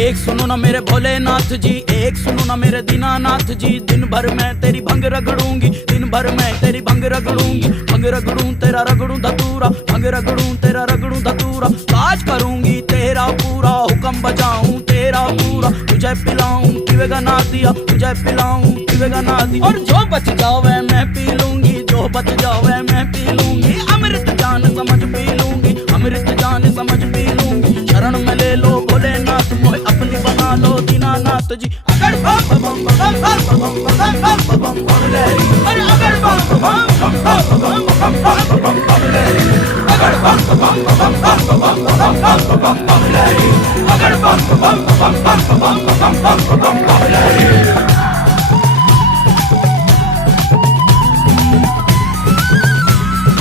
एक सुनो ना मेरे भोलेनाथ जी, एक सुनो ना मेरे दीनानाथ जी। दिन भर मैं तेरी भंग रगड़ूंगी, दिन भर मैं तेरी भंग रगड़ूंगी। भंग रगड़ूं तेरा रगड़ूं धतूरा, भंग रगड़ूं तेरा रगड़ूं धतूरा। काज करूंगी तेरा पूरा, हुक्म बजाऊं तेरा पूरा। तुझे पिलाऊं पीवेगा ना दिया, तुझे पिलाऊं पीवेगा ना दिया। और जो बच जावे मैं पी लूंगी, जो बच जावे मैं पी लूंगी। अमृत जान समझ पी लूंगी, अमृत जान समझ पी लूंगी। शरण में ले लो भोलेनाथ, मोहे अपनी बना लो दीनानाथ जी। अगर बम बम बम बम बम बम बम भोलेरी, अरे अगर बम बम बम बम बम बम भोलेरी, अगर बम बम बम बम बम बम भोलेरी, अगर बम बम बम बम बम भोलेरी।